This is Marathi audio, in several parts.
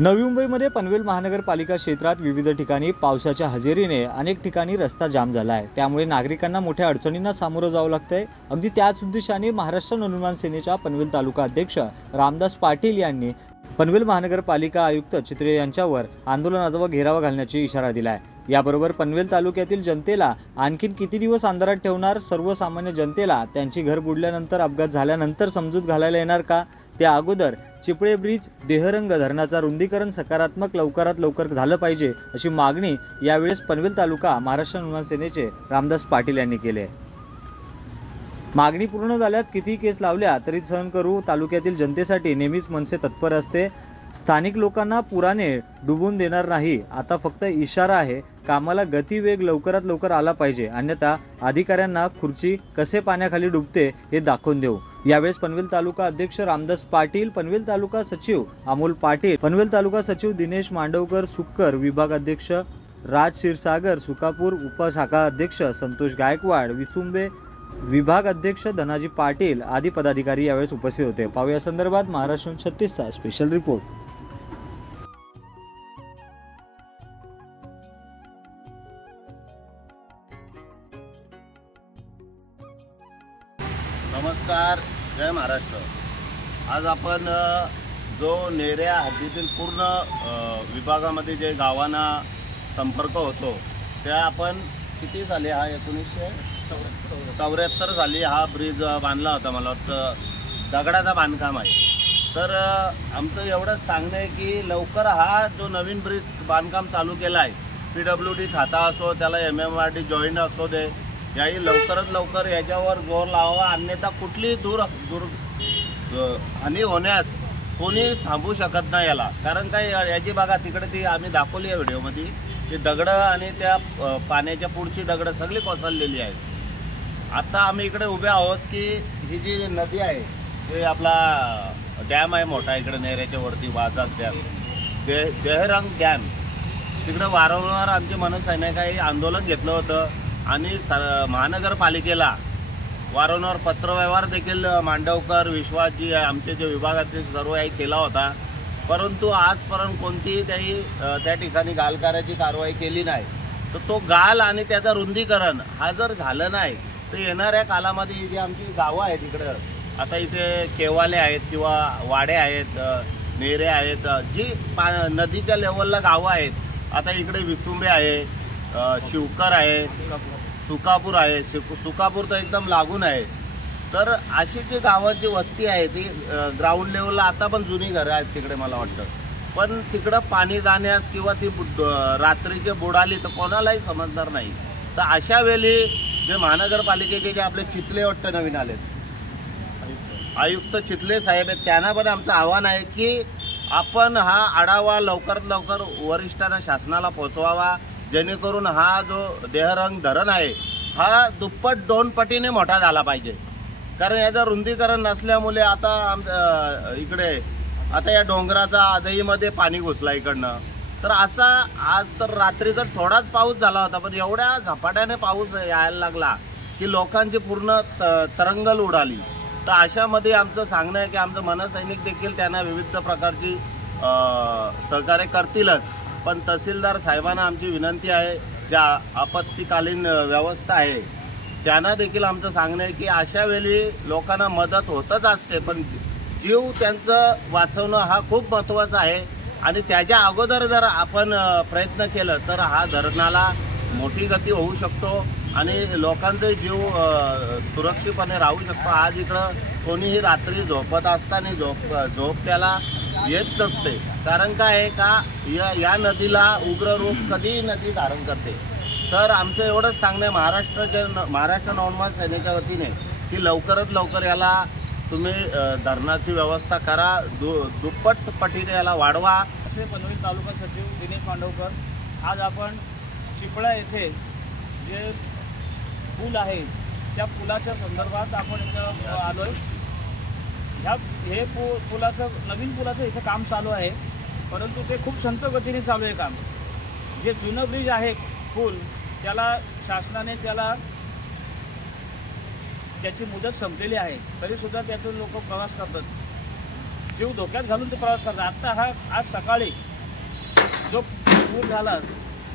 नवी मुंबईमध्ये पनवेल महानगरपालिका क्षेत्रात विविध ठिकाणी पावसाच्या हजेरीने अनेक ठिकाणी रस्ता जाम झाला आहे। त्यामुळे नागरिकांना मोठ्या अडचणींना सामोरं जावं लागतंय। अगदी त्याच उद्देशाने महाराष्ट्र नवनिर्माण सेनेच्या पनवेल तालुका अध्यक्ष रामदास पाटील यांनी पनवेल महानगरपालिका आयुक्त चित्रे यांच्यावर आंदोलनाचा व घेरावा घालण्याचा इशारा दिला आहे। याबरोबर पनवेल तालुक्यातील जनतेला आणखीन किती दिवस अंधारात ठेवणार, सर्वसामान्य जनतेला त्यांची घर बुडल्यानंतर अपघात झाल्यानंतर समजूत घालायला येणार का, त्या अगोदर चिपळे ब्रिज देहरंग धरणाचा रुंदीकरण सकारात्मक लवकरात लवकर झालं पाहिजे अशी मागणी यावेळेस पनवेल तालुका महाराष्ट्र नवनिर्माण सेनेचे रामदास पाटील यांनी केली आहे। मागणी पूर्ण झाल्यात किती केस लावल्या तरी सहन करू, तालुक्यातील जनतेसाठी नेहमीच मनसे तत्पर असते, स्थानिक लोकांना पुराने डुबून देणार नाही, आता फक्त इशारा आहे, कामाला गती वेग लवकरात लवकर आला पाहिजे, अन्यथा अधिकाऱ्यांना खुर्ची कसे पाण्याखाली डुबते हे दाखवून देऊ। यावेळेस पनवेल तालुका अध्यक्ष रामदास पाटील, पनवेल तालुका सचिव अमोल पाटील, पनवेल तालुका सचिव दिनेश मांडवकर सुक्कर, विभाग अध्यक्ष राज क्षीरसागर सुकापूर, उपशाखा अध्यक्ष संतोष गायकवाड विचुंबे, विभाग अध्यक्ष धनाजी पाटील आदी पदाधिकारी यावेळेस उपस्थित होते। पाहूया या संदर्भात महाराष्ट्र 36 चा स्पेशल रिपोर्ट। नमस्कार, जय महाराष्ट्र। आज आपण जो नेऱ्या हद्दीतील पूर्ण विभागामध्ये जे गावांना संपर्क होतो त्या आपण किती झाले, हा 1974 साली हा ब्रिज बांधला होता, मला वाटतं दगडाचा बांधकाम आहे। तर आमचं एवढंच सांगणं आहे की लवकर हा जो नवीन ब्रिज बांधकाम चालू केला आहे, PWD खाता असो, त्याला MMRD जॉईंट असो दे, याही लवकरात लवकर याच्यावर जोर लावावा, अन्यथा कुठलीही हानी होण्यास कोणी थांबू शकत नाही याला। कारण काय, याची बघा तिकडे ती आम्ही दाखवली आहे व्हिडिओमध्ये, ती दगडं आणि त्या पाण्याच्या पुढची दगडं सगळी कोसळलेली आहेत। आता आम्ही इकडे उभे आहोत की ही जी नदी आहे, ते आपला डॅम आहे मोठा इकडे नेऱ्याच्या वरती वाहतात डॅम, देहरंग डॅम, तिकडे वारंवार आमचे मनसैनिकांनी आंदोलन घेतलं होतं आणि महानगरपालिकेला वारंवार पत्रव्यवहार देखील मांडवकर, विश्वासजी, आमचे जे विभागाचे सर्व काही केला होता, परंतु आजपर्यंत कोणतीही त्या ठिकाणी गाल करायची कारवाई केली नाही। तर तो गाल आणि त्याचं रुंदीकरण हा जर झालं नाही तर येणाऱ्या कालामध्ये जी आमची गावं आहेत इकडं, आता इथे केवाले आहेत किंवा वाडे आहेत, नेरे आहेत, जी नदीच्या लेवलला गावं आहेत, आता इकडे विचुंबे आहे, शिवकर आहे, सुकापूर आहे, सुकापूर तर एकदम लागून आहे। तर अशी जी गावाची वस्ती आहे ती ग्राउंड लेवलला आता पण जुनी घरं आहेत तिकडे मला वाटतं, पण तिकडं पाणी जाण्यास किंवा ती रात्रीचे बुडाली तर कोणालाही समजणार नाही। तर अशा वेळी जे महानगरपालिकेचे जे आपले चितले वाटतं नवीन आलेत आयुक्त चितले साहेब आहेत, त्यांना पण आमचं आव्हान आहे की आपण हा आढावा लवकरात लवकर वरिष्ठांना शासनाला पोहोचवावा, जेणेकरून हा जो देहरंग धरण आहे हा दुप्पट 2 पटीने मोठा झाला पाहिजे। कारण याचं रुंदीकरण नसल्यामुळे आता इकडे आता या डोंगराचा आदईमध्ये पाणी घुसला इकडनं, तर असा आज तर रात्री तर थोडाच पाऊस झाला होता, पण एवढ्या झपाट्याने पाऊस यायला लागला की लोकांची पूर्ण तरंगल उडाली। तर अशामध्ये आमचं सांगणं आहे की आमचं मनसैनिक देखील त्यांना विविध प्रकारची सहकार्य करतीलच, पण तहसीलदार साहेबांना आमची विनंती आहे, ज्या आपत्कालीन व्यवस्था आहे त्यांना देखील आमचं सांगणं आहे की अशा वेळी लोकांना मदत होतच असते, पण जीव त्यांचं वाचवणं हा खूप महत्त्वाचा आहे। आणि त्याच्या अगोदर जर आपण प्रयत्न केलं तर हा धरणाला मोठी गती होऊ शकतो आणि लोकांचे जीव सुरक्षितपणे राहू शकतो। आज इकडं कोणीही रात्री झोपत असताना झोप त्याला येत नसते, कारण काय आहे का या नदीला उग्र रूप कधीही नदी धारण करते। तर आमचं एवढंच सांगणं महाराष्ट्र नवनिर्माण सेनेच्या वतीने की लवकरात लवकर याला तुम्ही धरणाची व्यवस्था करा, दुप्पट पटीने याला वाढवा। असे पनवेल तालुका सचिव दिनेश मांडवकर, आज आपण चिपळा येथे जे पूल आहे त्या पुलाच्या संदर्भात आपण इथं आलो आहे। हे नवीन पुलाचं इथं काम चालू आहे, परंतु ते खूप संत गतीने चालू आहे काम। जे जुनं ब्रिज आहे पूल, त्याला शासनाने त्याची मुदत संपलेली आहे, तरीसुद्धा त्यातून लोक प्रवास करतात, जीव धोक्यात घालून ते प्रवास करतात। आज सकाळी जो पूल झाला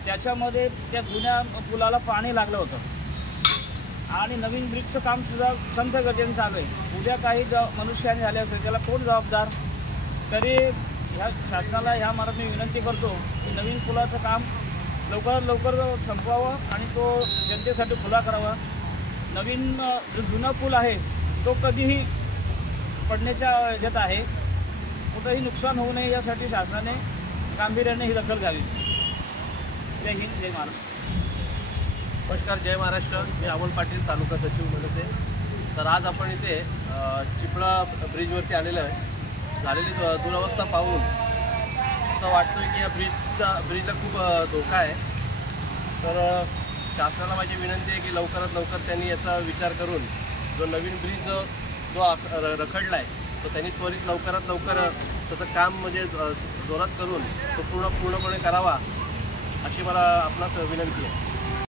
त्याच्यामध्ये त्या जुन्या पुलाला पाणी लागलं होतं आणि नवीन ब्रिजचं काम सुद्धा संथ गतीने चालू आहे. उद्या काही मनुष्याने झाले असेल त्याला कोण जबाबदार? तरी ह्या शासनाला ह्या मार्गात मी विनंती करतो की नवीन पुलाचं काम लवकरात लवकर संपवावं आणि तो जनतेसाठी खुला करावा. नवीन जो जुना पूल आहे तो कधीही पडण्याच्या ह्याच्यात आहे. कुठंही नुकसान होऊ नये यासाठी शासनाने गांभीर्याने ही दखल घ्यावी. जय हिंद, जय महाराष्ट्र. नमस्कार, जय महाराष्ट्र. मी अमोल पाटील, तालुका सचिव मिळते. तर आज आपण इथे चिपळा ब्रिजवरती आलेलो आहे. झालेली दुरवस्था पाहून असं वाटतं की या ब्रिजला खूप धोका आहे. तर शासनाला माझी विनंती आहे की लवकरात लवकर त्यांनी याचा विचार करून जो नवीन ब्रिज जो रखडला आहे तो त्यांनी त्वरित लवकरात लवकर त्याचं काम म्हणजे जोरात करून तो पूर्णपणे करावा अशी मला आपणास विनंती आहे.